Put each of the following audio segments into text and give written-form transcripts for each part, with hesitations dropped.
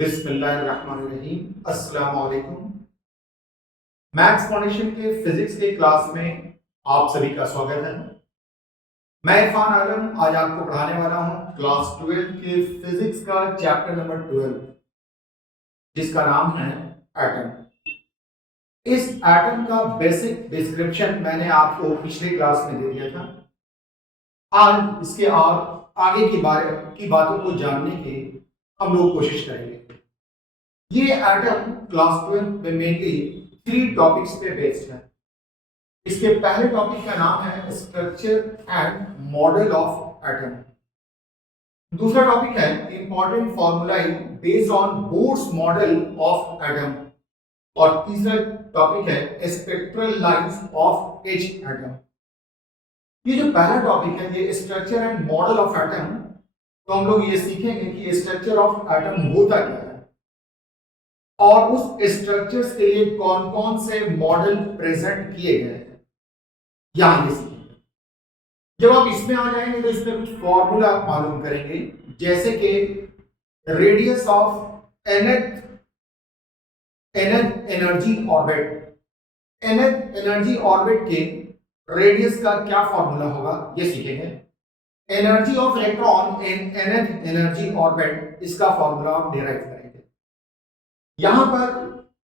बिस्मिल्लाहिर्रहमानिर्रहीम। अस्सलाम वालेकुम। मैथ्स फाउंडेशन के फिजिक्स के क्लास में आप सभी का स्वागत है। मैं इरफान आलम आज आपको पढ़ाने वाला हूं क्लास 12 के फिजिक्स का चैप्टर नंबर 12 जिसका नाम है एटम। इस एटम का बेसिक डिस्क्रिप्शन मैंने आपको पिछले क्लास में दे दिया था। आज इसके आगे की बातों को जानने की हम लोग कोशिश करेंगे। ये एटम क्लास 12 में मेनली 3 टॉपिक्स पे बेस्ड है। इसके पहले टॉपिक का नाम है structure and model of atom. दूसरा टॉपिक है important formulae based on Bohr's model of atom और तीसरा टॉपिक है spectral lines of H atom. ये जो पहला टॉपिक है ये structure and model of atom, तो हम लोग ये सीखेंगे कि स्ट्रक्चर ऑफ एटम होता क्या है और उस स्ट्रक्चर्स के लिए कौन कौन से मॉडल प्रेजेंट किए गए हैं, यहां ये सीखेंगे। जब आप इसमें आ जाएंगे तो इसमें कुछ फॉर्मूला मालूम करेंगे, जैसे कि radius of nth energy orbit. nth energy orbit के रेडियस का क्या फॉर्मूला होगा ये सीखेंगे। Energy of electron in nth energy orbit, इसका फॉर्मूला आप डिराइव करेंगे। यहां पर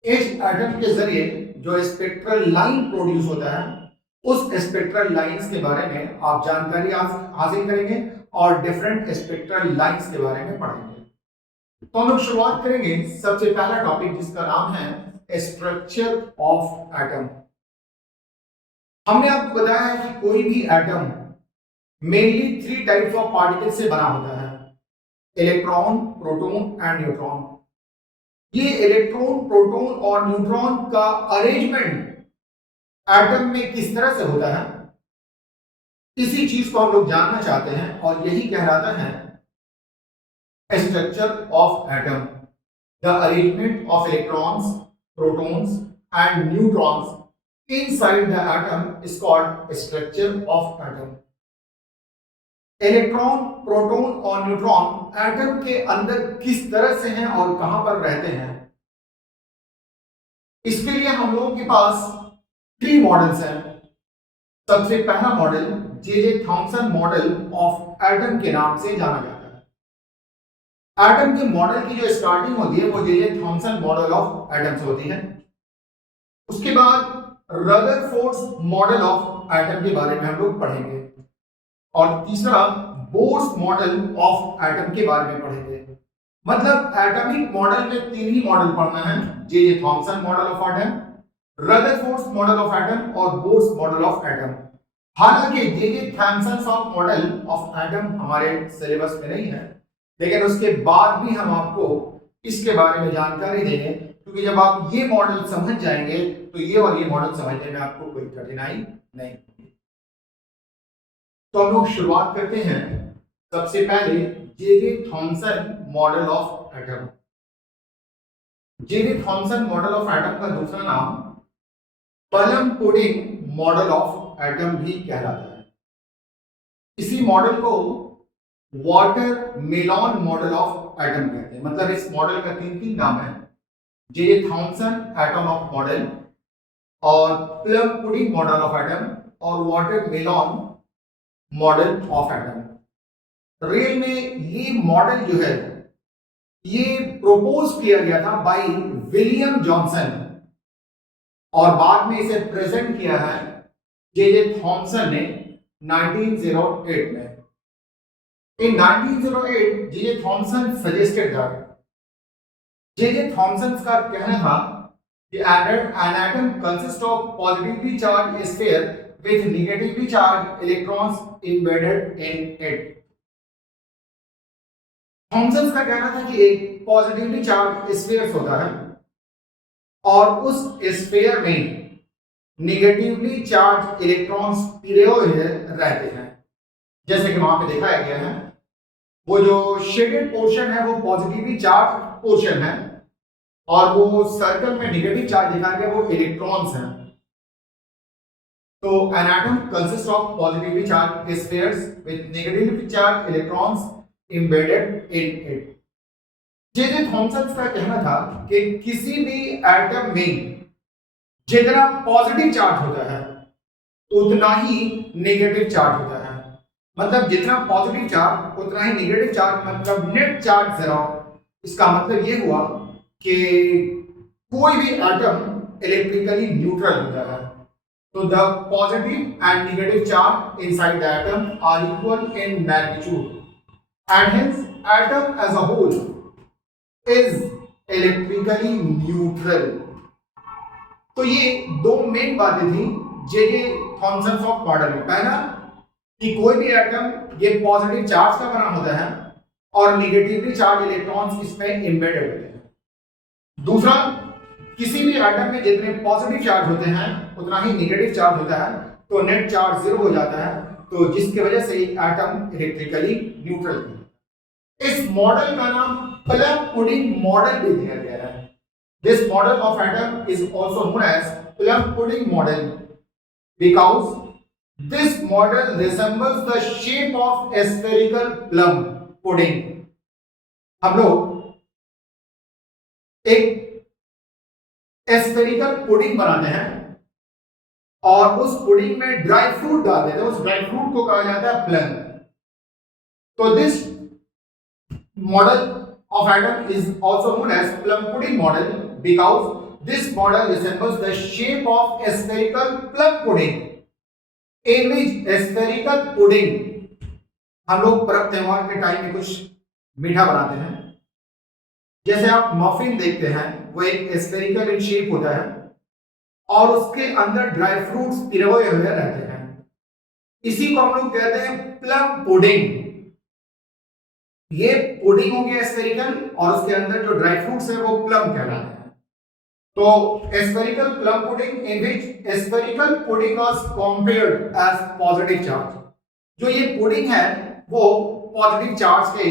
एच एटम के जरिए जो स्पेक्ट्रल लाइन प्रोड्यूस होता है उस स्पेक्ट्रल लाइंस के बारे में आप जानकारी हासिल करेंगे और डिफरेंट स्पेक्ट्रल लाइंस के बारे में पढ़ेंगे। तो हम लोग शुरुआत करेंगे सबसे पहला टॉपिक जिसका नाम है स्ट्रक्चर ऑफ एटम। हमने आपको बताया है कि कोई भी atom mainly 3 types of particle से बना होता है, इलेक्ट्रॉन, प्रोटॉन एंड न्यूट्रॉन। ये इलेक्ट्रॉन, प्रोटॉन और न्यूट्रॉन का अरेंजमेंट एटम में किस तरह से होता है, इसी चीज को हम लोग जानना चाहते हैं और यही कहलाता है structure of atom. The arrangement of electrons, protons and neutrons inside the atom is called structure of atom. Electron, proton और न्यूट्रॉन एटम के अंदर किस तरह से हैं और कहां पर रहते हैं, इसके लिए हम लोगों के पास 3 मॉडल्स हैं। सबसे पहला model J Thomson model of atom के नाम से जाना जाता है। एटम के मॉडल की जो स्टार्टिंग होती है वो जे थॉमसन मॉडल ऑफ एटम से होती है। उसके बाद रदरफोर्ड मॉडल ऑफ एटम के बारे में हम लोग पढ़ेंगे और तीसरा बोर्स मॉडल ऑफ एटम के बारे में पढ़ेंगे। मतलब एटॉमिक मॉडल में 3 ही मॉडल पढ़ना है, J Thomson model of atom, Rutherford model of atom और बोर्स मॉडल ऑफ एटम। हालांकि जे थॉमसन मॉडल ऑफ एटम हमारे सिलेबस में नहीं है, लेकिन उसके बाद भी हम आपको इसके बारे में जानकारी देंगे, क्योंकि जब आप ये मॉडल समझ जाएंगे तो ये और ये मॉडल समझने में आपको कोई कठिनाई नहीं होगी। तो हम लोग शुरुआत करते हैं सबसे पहले J Thomson model of atom. J Thomson model of atom का दूसरा नाम plum pudding model of atom भी कहलाता है। इसी मॉडल को watermelon model of atom कहते हैं। मतलब इस मॉडल का 3 नाम है, J Thomson atom of model और plum pudding model of atom और watermelon model of atom. Real में ये मॉडल जो है ये प्रोपोज किया गया था बाय विलियम जॉनसन और बाद में इसे प्रेजेंट किया है जे थॉमसन ने 1908 में। In 1908 J Thomson suggested that, J Thomson का कहना था कि an atom consists of positively charged sphere with negatively charged electrons embedded in it। Thomson का कहना था कि एक पॉजिटिवली चार्ज स्फीयर होता है और उस स्फीयर में नेगेटिवली चार्ज इलेक्ट्रॉन्स पिरे हुए रहते हैं। जैसे कि वहां पे दिखाया गया है, वो जो शेडेड पोर्शन है वो पॉजिटिवली चार्ज पोर्शन है और वो सर्कल में नेगेटिव चार्ज दिखाया गया वो इलेक्ट्रॉन्स हैं। तो an atom consists of positively charged spheres with negatively charged electrons embedded in it। J J Thompson का कहना था कि किसी भी एटम में जितना पॉजिटिव चार्ज होता है उतना ही नेगेटिव चार्ज होता है। मतलब जितना पॉजिटिव चार्ज उतना ही नेगेटिव चार्ज, मतलब नेट चार्ज जीरो। इसका मतलब ये हुआ कि कोई भी एटम इलेक्ट्रिकली न्यूट्रल होता है। तो the positive and negative charge inside the atom are equal in magnitude and hence atom as a whole is electrically neutral. तो ये दो मेन बातें थी J J Thomson of model में। पहला कि कोई भी एटम ये पॉजिटिव चार्ज का बना होता है और नेगेटिवली चार्ज इलेक्ट्रॉन्स इसमें एम्बेडेड होते हैं। दूसरा, किसी भी एटम में जितने पॉजिटिव चार्ज होते हैं उतना ही नेगेटिव चार्ज होता है, तो नेट चार्ज जीरो हो जाता है, तो जिसकी वजह से एटम इलेक्ट्रिकली न्यूट्रल है। इस मॉडल का नाम प्लम पुडिंग मॉडल भी दिया गया है। This model of atom is also known as plum pudding model because this model resembles the shape of a spherical plum pudding। हम लोग एक स्फेरिकल पुडिंग बनाते हैं और उस पुडिंग में ड्राई फ्रूट डाल देते हैं, उस ड्राई फ्रूट को कहा जाता है प्लम। तो this model of atom is also known as plum pudding model because this model resembles the shape of a spherical plum pudding in which a spherical pudding, हम लोग पर्व त्योहार के टाइम में कुछ मीठा बनाते हैं, जैसे आप मफिन देखते हैं वो एक स्फेरिकल इन शेप होता है और उसके अंदर ड्राई फ्रूट्स पिरोए हुए रहते हैं। इसी को हम लोग कहते हैं प्लम पुडिंग। ये पुडिंग हो गया स्फेरिकल और उसके अंदर जो ड्राई फ्रूट्स है वो प्लम कहलाते हैं। तो spherical plum pudding in which spherical pudding was compared as positive charge. जो ये पुडिंग है वो पॉजिटिव चार्ज के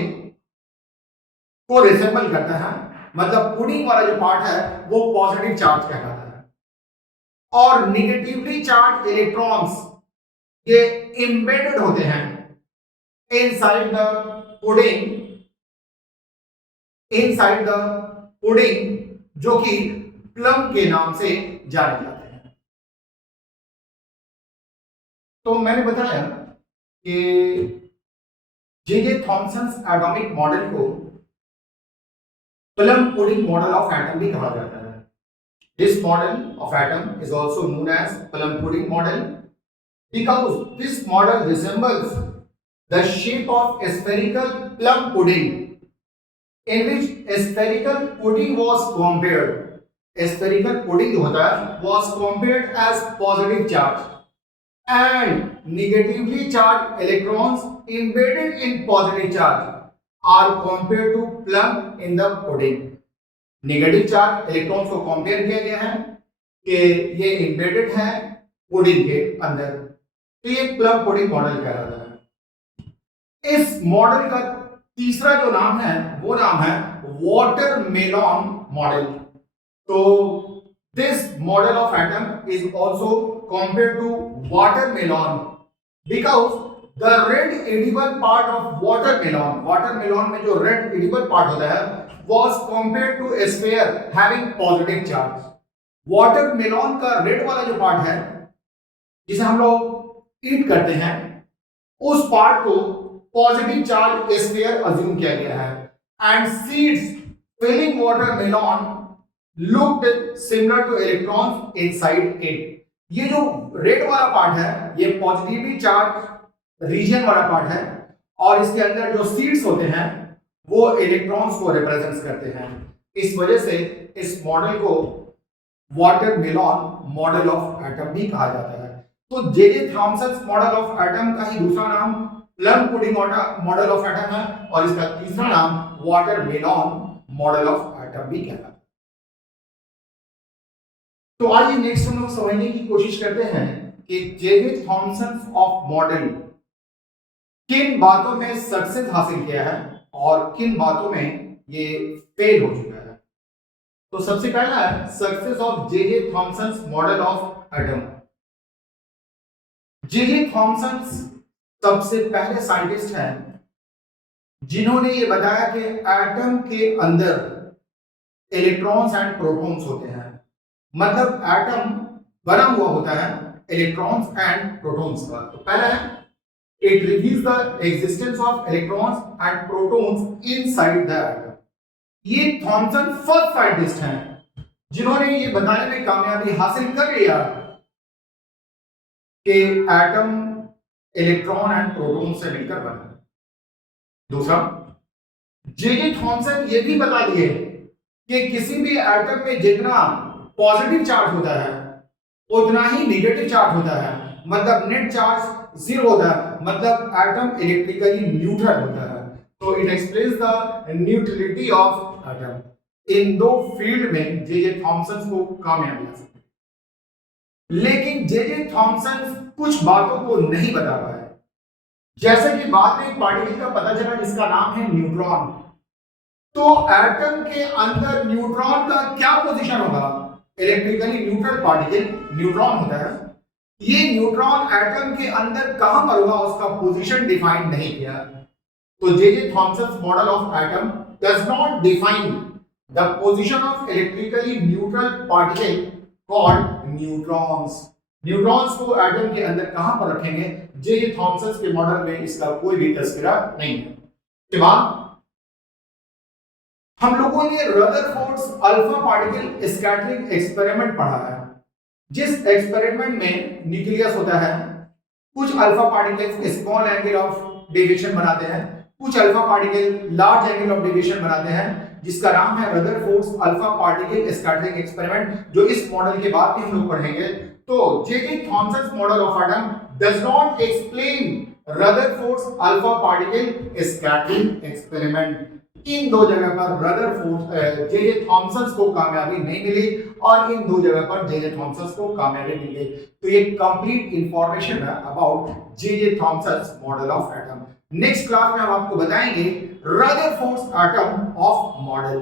को रिसेंबल करता है, मतलब पुडिंग वाला जो पार्ट है वो पॉजिटिव चार्ज कहलाता है और नेगेटिवली चार्ज इलेक्ट्रॉन्स ये एम्बेडेड होते हैं इनसाइड द पुडिंग जो कि प्लम के नाम से जाने जाते हैं। तो मैंने बताया कि जे थॉमसन्स एटॉमिक मॉडल को plum pudding model of atom भी कहा जाता है। This model of atom is also known as plum pudding model because this model resembles the shape of a spherical plum pudding in which a spherical pudding was compared। A spherical pudding जो होता है was compared as positive charge and negatively charged electrons embedded in positive charge are compared to plum in the pudding। Negative charge electrons को compare किया गया है कि ये embedded है पुडिंग के अंदर, तो ये प्लम पुडिंग मॉडल कहलाता है। इस मॉडल का तीसरा जो नाम है वो नाम है वाटरमेलन मॉडल। तो this model of atom is also compared to watermelon because the red edible part of watermelon में जो रेड एडिबल पार्ट होता है was compared to a sphere having positive charge। Watermelon का रेड वाला जो part है जिसे हम लोग ईट करते हैं उस पार्ट को पॉजिटिव चार्ज स्फीयर अज्यूम किया गया है and seeds filling watermelon looked similar to electrons inside it. ये जो रेड वाला पार्ट है ये पॉजिटिवली चार्ज रीजन वाला पार्ट है और इसके अंदर जो सीड्स होते हैं वो इलेक्ट्रॉन्स को रिप्रेजेंट करते हैं। इस वजह से इस मॉडल को वाटरमेलन मॉडल ऑफ एटम भी कहा जाता है। तो J Thomson model of atom का ही दूसरा नाम plum pudding model of atom है और इसका तीसरा नाम वाटरमेलन मॉडल ऑफ एटम भी कहलाता है। तो आइए नेक्स्ट हम लोग समझने की कोशिश करते हैं कि जे थॉमसन ऑफ मॉडल किन बातों में सक्सेस हासिल किया है और किन बातों में ये फेल हो चुका है। तो सबसे पहला है success of J Thomson model of atom. J Thompson सबसे पहले साइंटिस्ट हैं जिन्होंने ये बताया कि एटम के अंदर इलेक्ट्रॉन्स एंड प्रोटॉन्स होते हैं। मतलब एटम बना हुआ होता है इलेक्ट्रॉन्स एंड प्रोटॉन्स का। तो पहला है it reveals the existence of electrons and protons inside the atom. ये थॉमसन फर्स्ट साइंटिस्ट हैं जिन्होंने ये बताने में कामयाबी हासिल कर लिया कि एटम इलेक्ट्रॉन एंड प्रोटॉन से मिलकर बना है। दूसरा, जे थॉमसन ये भी बता दिए कि किसी भी एटम में जितना पॉजिटिव चार्ज होता है उतना ही नेगेटिव चार्ज होता है। मतलब नेट चार्ज जीरो होता है, मतलब एटम इलेक्ट्रिकली न्यूट्रल होता है। तो it explains the neutrality of atom. इन दो फील्ड में जे थॉमसन को कामयाबी हासिल। लेकिन जे थॉमसन कुछ बातों को नहीं बता पाए। जैसे कि बाद में एक पार्टिकल का पता चला जिसका नाम है न्यूट्रॉन। तो एटम के अंदर न्यूट्रॉन का क्या पोजीशन होगा? इलेक्ट्रिकली न्यूट्रल पार्टिकल न्यूट्रॉन होता है। ये न्यूट्रॉन एटम के अंदर कहां पर होगा उसका पोजीशन डिफाइन नहीं किया। तो J Thomson model of atom does not define the position of electrically neutral particle called neutrons. Neutrons को एटम के अंदर कहां पर रखेंगे? जे थॉमसन के मॉडल में इसका कोई भी तस्वीर नहीं है। के बाद हम लोगों ने Rutherford's alpha particle scattering experiment पढ़ा है, जिस एक्सपेरिमेंट में न्यूक्लियस होता है, कुछ alpha particles small angle of deviation बनाते हैं, कुछ alpha particle large angle of deviation बनाते हैं, जिसका नाम है Rutherford's alpha particle scattering experiment, जो इस मॉडल के बाद भी हम लोग पढ़ेंगे। तो J Thomson model of atom does not explain Rutherford's alpha particle scattering experiment. इन दो जगह पर रदरफोर्ड जे थॉमसन को कामयाबी नहीं मिली और इन दो जगह पर जे थॉमसन को कामयाबी मिल गई। तो ये कंप्लीट इंफॉर्मेशन है about J Thomson model of atom. Next class में हम आपको बताएंगे रदरफोर्ड्स एटम ऑफ मॉडल।